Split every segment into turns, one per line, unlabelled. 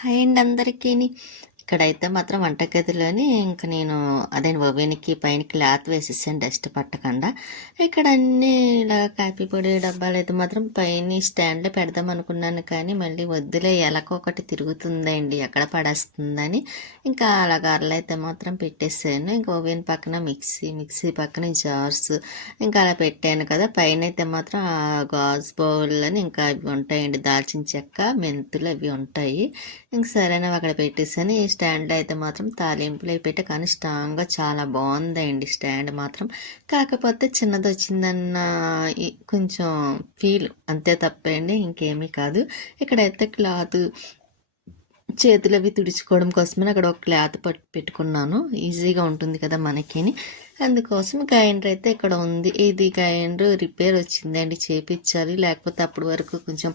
And అందరికీ ఇక్కడైతే మాత్రం వంటగదిలోని ఇంక నేను అదే ఓవెన్కి పైన క్లాత్ వేసేసాను డస్ట్ పట్టకుండా. ఇక్కడ అన్ని ఇలా కాఫీ పొడి డబ్బాలు అయితే మాత్రం పైన స్టాండ్లో పెడదాం అనుకున్నాను కానీ మళ్ళీ వద్దులే ఎలకొకటి తిరుగుతుందండి ఎక్కడ పడేస్తుందని. ఇంకా అలాగ అయితే మాత్రం పెట్టేసాను. ఇంకా ఓవెన్ పక్కన మిక్సీ మిక్సీ పక్కన జార్స్ ఇంకా అలా పెట్టాను కదా. పైన అయితే మాత్రం ఆ గాజు బౌల్ అని ఇంకా అవి ఉంటాయండి దాల్చిన చెక్క మెంతులు అవి ఉంటాయి. ఇంక సరేనా అక్కడ పెట్టేసాను. స్టాండ్ అయితే మాత్రం తాలింపులు అవి పెట్టి కానీ స్ట్రాంగ్గా చాలా బాగుందండి స్టాండ్ మాత్రం. కాకపోతే చిన్నది వచ్చిందన్న కొంచెం ఫీల్ అంతే తప్పండి ఇంకేమీ కాదు. ఇక్కడైతే క్లాత్ చేతులు అవి తుడుచుకోవడం కోసమని అక్కడ ఒక క్లాత్ పట్టు పెట్టుకున్నాను. ఈజీగా ఉంటుంది కదా మనకిని. అందుకోసం గ్రైండర్ అయితే ఇక్కడ ఉంది. ఇది గ్రైండర్ రిపేర్ వచ్చిందండి చేపించాలి లేకపోతే అప్పటి వరకు కొంచెం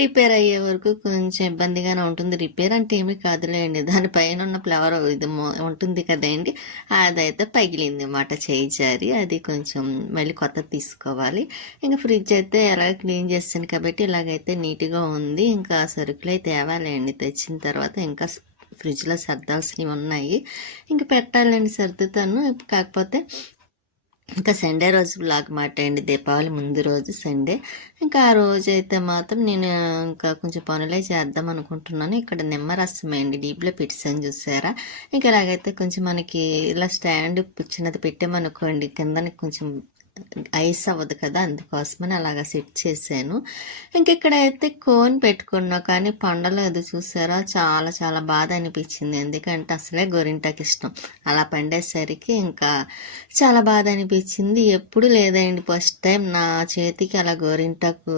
రిపేర్ అయ్యే వరకు కొంచెం ఇబ్బందిగానే ఉంటుంది. రిపేర్ అంటే ఏమీ కాదులేండి. దానిపైన ఉన్న ఫ్లవర్ ఇది ఉంటుంది కదండి. అదైతే పగిలింది అన్నమాట చేయి జారి అది కొంచెం మళ్ళీ కొత్త తీసుకోవాలి. ఇంకా ఫ్రిడ్జ్ అయితే ఎలా క్లీన్ చేస్తాను కాబట్టి ఇలాగైతే నీట్గా ఉంది. ఇంకా సరుకులు అయితే తేవాలండి. తెచ్చిన తర్వాత ఇంకా ఫ్రిడ్జ్లో సర్దాల్సినవి ఉన్నాయి. ఇంకా పెట్టాలండి సర్దుతాను. కాకపోతే ఇంకా సండే రోజు బ్లాగ్ మాట అండి దీపావళి ముందు రోజు సండే. ఇంకా ఆ రోజు అయితే మాత్రం నేను ఇంకా కొంచెం పనులే చేద్దాం అనుకుంటున్నాను. ఇక్కడ నిమ్మరసం అండి డీప్లో పెట్టాను చూసారా? ఇంకా ఇలాగైతే కొంచెం మనకి ఇలా స్టాండ్ చిన్నది పెట్టామనుకోండి కింద కొంచెం ఐస్ అవ్వదు కదా అందుకోసమని అలాగా సెట్ చేశాను. ఇంకెక్కడైతే కోన్ పెట్టుకున్నా కానీ పండలేదు చూసారా చాలా చాలా బాధ అనిపించింది. ఎందుకంటే అసలే గోరింటాకి ఇష్టం. అలా పండేసరికి ఇంకా చాలా బాధ అనిపించింది. ఎప్పుడు లేదండి ఫస్ట్ టైం నా చేతికి అలా గోరింటాకు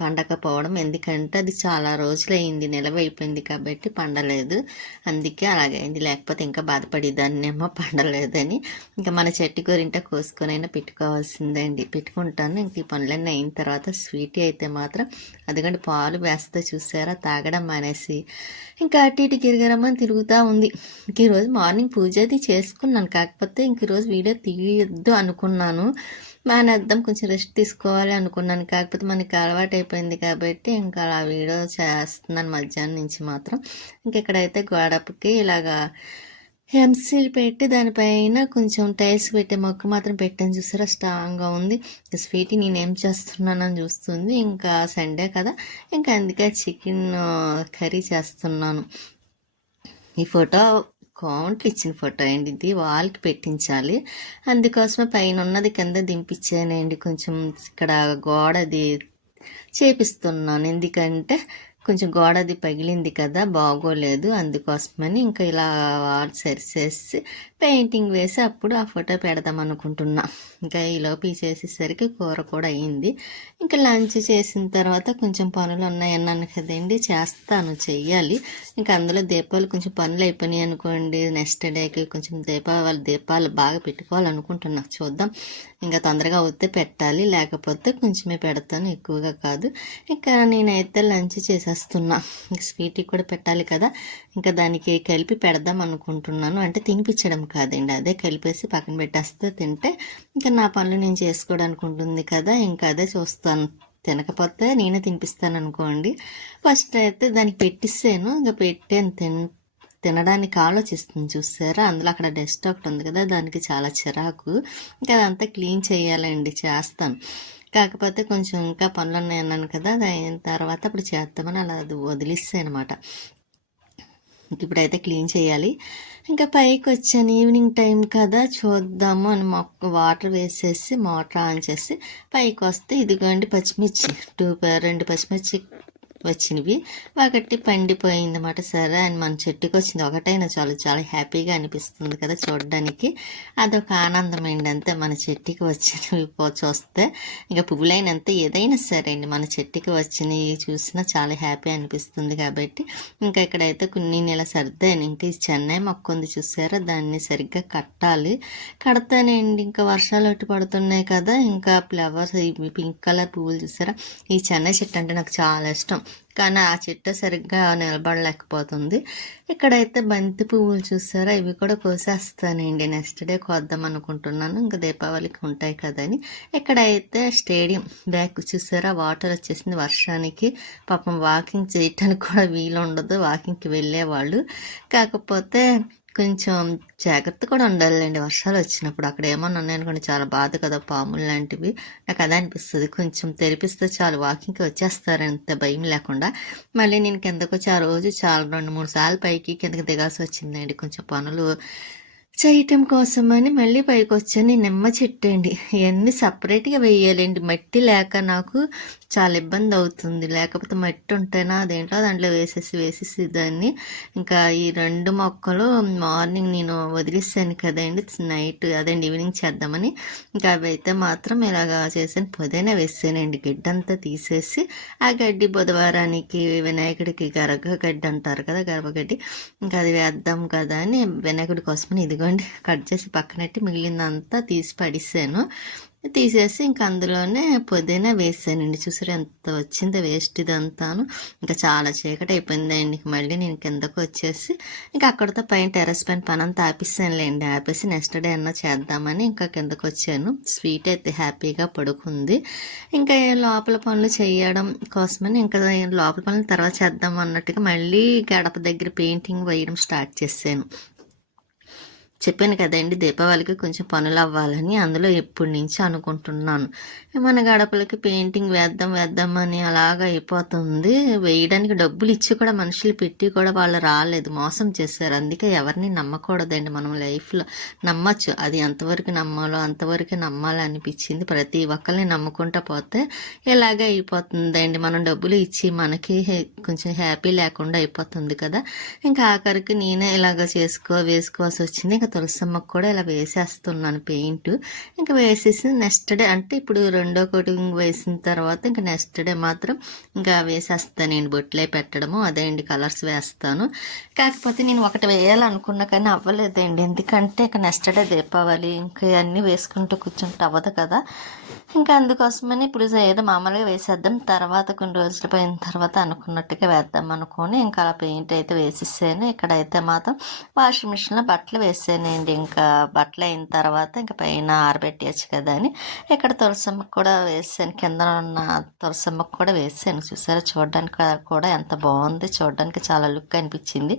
పండకపోవడం. ఎందుకంటే అది చాలా రోజులు అయింది నిలవైపోయింది కాబట్టి పండలేదు. అందుకే అలాగైంది. లేకపోతే ఇంకా బాధపడేదాన్నేమో పండలేదని. ఇంకా మన చెట్టు గోరింట కోసుకొనైనా పెట్టుకోవాల్సిందండి పెట్టుకుంటాను. ఇంక ఈ పనులన్నీ అయిన తర్వాత స్వీట్ అయితే మాత్రం అదిగండి పాలు వేస్తే చూసారా? తాగడం మానేసి ఇంకా అటు ఇటు గిరిగరమ్మని తిరుగుతూ ఉంది. ఇంక ఈరోజు మార్నింగ్ పూజ అది చేసుకున్నాను. కాకపోతే ఇంక ఈరోజు వీడియో తీయద్దు అనుకున్నాను. మానేద్దాం కొంచెం రెస్ట్ తీసుకోవాలి అనుకున్నాను. కాకపోతే మనకి అలవాటు అయిపోయింది కాబట్టి ఇంకా అలా వీడియో చేస్తున్నాను మధ్యాహ్నం నుంచి మాత్రం. ఇంకెక్కడైతే గోడపకి ఇలాగా ఎంసీల్ పెట్టి దానిపైన కొంచెం టైల్స్ పెట్టే మొక్క మాత్రం పెట్టాను చూసారా? స్ట్రాంగ్గా ఉంది. స్వీట్ నేను ఏం చేస్తున్నానని చూస్తుంది. ఇంకా సండే కదా. ఇంకా అందుకే చికెన్ కర్రీ చేస్తున్నాను. ఈ ఫోటో కౌంట్ ఇచ్చిన ఫోటో అండి ఇది. వాల్కి పెట్టించాలి. అందుకోసమే పైన ఉన్నది కింద దింపించానండి కొంచెం ఇక్కడ గోడది చేపిస్తున్నాను. ఎందుకంటే కొంచెం గోడది పగిలింది కదా బాగోలేదు. అందుకోసమని ఇంకా ఇలా వాడు సరిచేసి పెయింటింగ్ వేసి అప్పుడు ఆ ఫోటో పెడదాం అనుకుంటున్నా. ఇంకా ఈలోపు చేసేసరికి కూర కూడా అయ్యింది ఇంకా లంచ్ చేసిన తర్వాత కొంచెం పనులు ఉన్నాయన్నాను కదండి చేస్తాను చెయ్యాలి. ఇంకా అందులో దీపాలు కొంచెం పనులు అయిపోయినాయి అనుకోండి. నెక్స్ట్ డేకి కొంచెం దీపావళి దీపాలు బాగా పెట్టుకోవాలనుకుంటున్నా. చూద్దాం. ఇంకా తొందరగా అవుతే పెట్టాలి. లేకపోతే కొంచెమే పెడతాను. ఎక్కువగా కాదు. ఇంకా నేనైతే లంచ్ చేసేస్తాను. చేస్తున్నా. స్వీట్ కూడా పెట్టాలి కదా. ఇంకా దానికి కలిపి పెడదాం అనుకుంటున్నాను. అంటే తినిపించడం కాదండి. అదే కలిపేసి పక్కన పెట్టేస్తే తింటే ఇంకా నా పనులు నేను చేసుకోవడానికి ఉంటుంది కదా. ఇంకా అదే చూస్తాను. తినకపోతే నేనే తినిపిస్తాను అనుకోండి. ఫస్ట్ అయితే దానికి పెట్టిస్తాను ఇంకా పెట్టాను. తిన్ తినడానికి ఆలోచిస్తుంది చూసారా? అందులో అక్కడ డస్ట్ ఒకటి ఉంది కదా. దానికి చాలా చిరాకు. ఇంకా అదంతా క్లీన్ చేయాలండి. చేస్తాను. కాకపోతే కొంచెం ఇంకా పనులు ఉన్నాయి అన్నాను కదా అది అయిన తర్వాత అప్పుడు చేద్దామని అలా అది వదిలిస్తాయి అనమాట ఇప్పుడైతే క్లీన్ చేయాలి. ఇంకా పైకి వచ్చాను. ఈవినింగ్ టైం కదా చూద్దాము అని మొక్క వాటర్ వేసేసి మోటార్ ఆన్ చేసి పైకి వస్తే ఇదిగోండి పచ్చిమిర్చి టూ రెండు పచ్చిమిర్చి వచ్చినవి. ఒకటి పండిపోయింది అన్నమాట సరే. అని మన చెట్టుకి వచ్చింది ఒకటైనా చాలు. చాలా హ్యాపీగా అనిపిస్తుంది కదా చూడడానికి. అదొక ఆనందం అండి అంతే. మన చెట్టుకి వచ్చినవి పో- చూస్తే. ఇంకా పువ్వులైనంత ఏదైనా సరే అండి మన చెట్టుకి వచ్చినవి చూసినా చాలా హ్యాపీ అనిపిస్తుంది కాబట్టి. ఇంకా ఇక్కడైతే కొన్ని నెల సర్దాను. ఇంకా ఈ చెన్నై మొక్క ఉంది చూసారా? దాన్ని సరిగ్గా కట్టాలి. కడతానండి. ఇంకా వర్షాలు ఒకటి పడుతున్నాయి కదా. ఇంకా ఫ్లవర్స్ ఈ పింక్ కలర్ పువ్వులు చూసారా? ఈ చెన్నై చెట్టు అంటే నాకు చాలా ఇష్టం. కానీ ఆ చెట్టు సరిగ్గా నిలబడలేకపోతుంది. ఇక్కడైతే బంతి పువ్వులు చూసారా? ఇవి కూడా కోసేస్తానండి. నెక్స్ట్ డే కోద్దాం అనుకుంటున్నాను. ఇంకా దీపావళికి ఉంటాయి కదని ఇక్కడైతే స్టేడియం బ్యాక్ చూసారా? వాటర్ వచ్చేసింది వర్షానికి. పాపం వాకింగ్ చేయటానికి కూడా వీలు ఉండదు వాకింగ్కి వెళ్ళేవాళ్ళు. కాకపోతే కొంచెం జాగ్రత్త కూడా ఉండాలండి. వర్షాలు వచ్చినప్పుడు అక్కడ ఏమన్నా ఉన్నాయనుకోండి చాలా బాధ కదా పాములు లాంటివి. నాకు అదే అనిపిస్తుంది. కొంచెం తెరిపిస్తే చాలు వాకింగ్కి వచ్చేస్తారు అంత భయం లేకుండా. మళ్ళీ నేను కిందకు వచ్చి ఆ రోజు చాలా రెండు మూడు సార్లు పైకి కిందకి దిగాల్సి వచ్చిందండి. కొంచెం పనులు చేయటం కోసమని మళ్ళీ పైకి వచ్చాను నిమ్మ చెట్టు అండి ఇవన్నీ సపరేట్గా వేయాలండి మట్టి లేక నాకు చాలా ఇబ్బంది అవుతుంది లేకపోతే మట్టి ఉంటేనా అదేంటో దాంట్లో వేసేసి వేసేసి దాన్ని ఇంకా ఈ రెండు మొక్కలు మార్నింగ్ నేను వదిలేసాను కదండి నైట్ అదండి ఈవినింగ్ చేద్దామని. ఇంకా అవి అయితే మాత్రం ఇలాగా చేసాను పొదైనా వేసానండి గడ్డంతా తీసేసి. ఆ గడ్డి బుధవారానికి వినాయకుడికి గరగ గడ్డి అంటారు కదా గర్భగడ్డి ఇంకా అది వేద్దాం కదా అని వినాయకుడి కోసమని ఇదిగోండి కట్ చేసి పక్కనెట్టి మిగిలిందంతా తీసి పడిసాను. తీసేసి ఇంకా అందులోనే పుదీనా వేసానండి. చూసారు ఎంత వచ్చిందో వేస్ట్ ఇదంతాను. ఇంకా చాలా చీకటి అయిపోయిందండి. మళ్ళీ నేను కిందకు వచ్చేసి ఇంకా అక్కడితో పైన టెర్రస్ పైన పని అంతా ఆపేసానులేండి. ఆపేసి నెక్స్ట్ డే అన్న చేద్దామని ఇంకా కిందకు వచ్చాను. స్వీట్ అయితే హ్యాపీగా పడుకుంది. ఇంకా లోపల పనులు చేయడం కోసమని ఇంకా లోపల పనులు తర్వాత చేద్దాం అన్నట్టుగా మళ్ళీ గడప దగ్గర పెయింటింగ్ వేయడం స్టార్ట్ చేశాను. చెప్పాను కదండి దీపావళికి కొంచెం పనులు అవ్వాలని అందులో ఎప్పటి నుంచి అనుకుంటున్నాను. మన గడపలకి పెయింటింగ్ వేద్దాం వేద్దామని అలాగ అయిపోతుంది. వేయడానికి డబ్బులు ఇచ్చి కూడా మనుషులు పెట్టి కూడా వాళ్ళు రాలేదు. మోసం చేశారు. అందుకే ఎవరిని నమ్మకూడదండి మనం లైఫ్లో. నమ్మచ్చు. అది ఎంతవరకు నమ్మాలో అంతవరకు నమ్మాలి అనిపించింది. ప్రతి ఒక్కరిని నమ్ముకుంటా పోతే ఇలాగే అయిపోతుందండి. మనం డబ్బులు ఇచ్చి మనకి కొంచెం హ్యాపీ లేకుండా అయిపోతుంది కదా. ఇంకా ఆఖరికి నేనే ఇలాగ చేసుకో వేసుకోవాల్సి వచ్చింది. ఇంకా తులసమ్మకు కూడా ఇలా వేసేస్తున్నాను పెయింట్. ఇంకా వేసేసి నెక్స్ట్ డే అంటే ఇప్పుడు రెండో కోటింగ్ వేసిన తర్వాత ఇంకా నెక్స్ట్ డే మాత్రం ఇంకా వేసేస్తాను నేను బొట్లే పెట్టడము అదే అండి కలర్స్ వేస్తాను. కాకపోతే నేను ఒకటి వేయాలనుకున్నా కానీ అవ్వలేదండి. ఎందుకంటే ఇక నెక్స్ట్ డే దీపావళి ఇంకా అన్నీ వేసుకుంటూ కూర్చుంటే అవ్వదు కదా. ఇంకా అందుకోసమని ఇప్పుడు ఏదో మామూలుగా వేసేద్దాం తర్వాత కొన్ని రోజులు పోయిన తర్వాత అనుకున్నట్టుగా వేద్దాం అనుకోని ఇంకా అలా పెయింట్ అయితే వేసేసాను. ఇక్కడైతే మాత్రం వాషింగ్ మిషన్లో బట్టలు వేసానండి ఇంకా బట్టలు అయిన తర్వాత ఇంకా పైన ఆరబెట్టేయచ్చు కదా అని. ఇక్కడ తులసమ్మకు కూడా వేసాను. కింద ఉన్న తులసమ్మకు కూడా వేసాను. చూసారా? చూడడానికి కూడా ఎంత బాగుంది. చూడడానికి చాలా లుక్ అనిపించింది.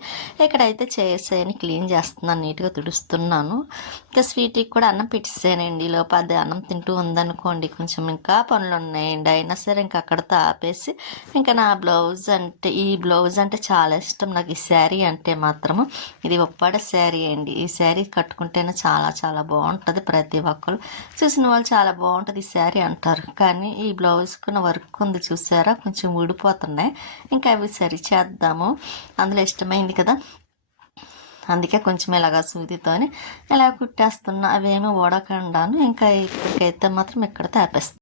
ఇక్కడైతే చేసాను క్లీన్ చేస్తున్నాను. నీట్గా తుడుస్తున్నాను. ఇంకా స్వీట్కి కూడా అన్నం పెట్టేసానండి. లోపు అది అన్నం తింటూ ఉందనుకోండి. కొంచెం ఇంకా పనులు ఉన్నాయండి. అయినా సరే ఇంకా అక్కడతో ఆపేసి ఇంకా నా బ్లౌజ్ అంటే ఈ బ్లౌజ్ అంటే చాలా ఇష్టం. నాకు ఈ శారీ అంటే మాత్రము. ఇది ఒప్పాడ శారీ అండి. ఈ శారీ కట్టుకుంటేనే చాలా చాలా బాగుంటుంది ప్రతి ఒక్కరు. చూసిన వాళ్ళు చాలా బాగుంటుంది ఈ శారీ అంటారు. కానీ ఈ బ్లౌజ్కున్న వర్క్ ఉంది చూసారా? కొంచెం ఊడిపోతున్నాయి. ఇంకా అవి సరి చేద్దాము. అందులో ఇష్టమైంది కదా? అందుకే కొంచెం ఇలాగా సూదితోని ఇలా కుట్టేస్తున్నా. అవేమీ ఓడకుండాను ఇంకా ఇక్కడికైతే మాత్రం ఇక్కడ తాపేస్తాను